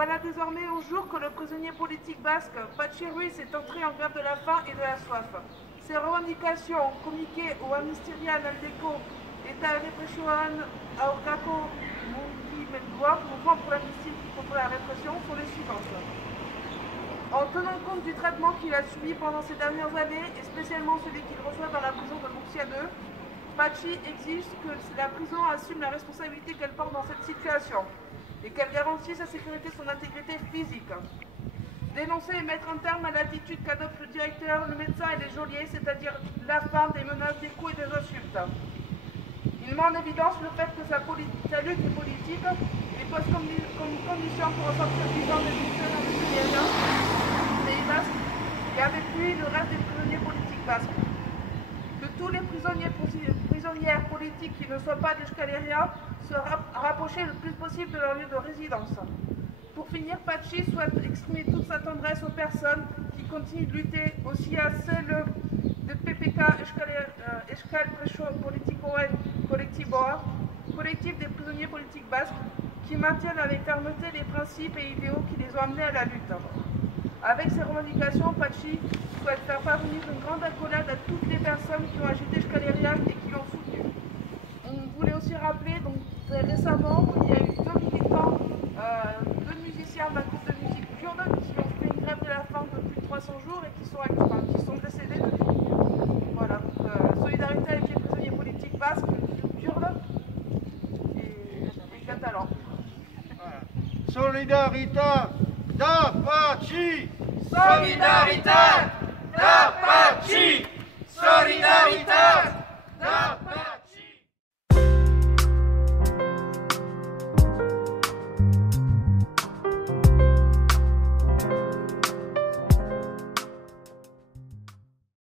Voilà désormais au jour que le prisonnier politique basque, Patxi Ruiz, est entré en grève de la faim et de la soif. Ses revendications, communiquées au Ministerian Aldeco eta Repressioan Aurkako Mugimendua, mouvement pour l'amnistie contre la répression, sont les suivantes. En tenant compte du traitement qu'il a subi pendant ces dernières années, et spécialement celui qu'il reçoit dans la prison de Murcia 2, Patxi exige que la prison assume la responsabilité qu'elle porte dans cette situation et qu'elle garantisse sa sécurité et son intégrité physique. Dénoncer et mettre un terme à l'attitude qu'adoptent le directeur, le médecin et les geôliers, c'est-à-dire la fin des menaces, des coups et des insultes. Il met en évidence le fait que sa lutte est politique et pose comme condition pour ressortir vivant des prisonniers du Pays basque et avec lui le reste des prisonniers politiques basques. Que tous les prisonnières politiques qui ne soient pas d'Euskal Herria soient rapprochés le plus possible de leur lieu de résidence. Pour finir, Patxi souhaite exprimer toute sa tendresse aux personnes qui continuent de lutter, aussi à celles de PPK Euskal Preso Politikoen Kolektiboa, collectif des prisonniers politiques basques, qui maintiennent avec fermeté les principes et idéaux qui les ont amenés à la lutte. Avec ces revendications, Patxi souhaite faire parvenir une grande accolade à toutes les personnes qui ont agité Euskal Herria et qui l'ont soutenu. On voulait aussi rappeler, donc très récemment, il y a eu deux militants, deux musiciens d'un groupe de musique kurde qui ont fait une grève de la faim de plus de 300 jours et qui sont décédés depuis. Voilà, donc solidarité avec les prisonniers politiques basques, kurdes et catalans. Voilà. Solidarité da Patxi! Solidarité da Patxi! Solidarité da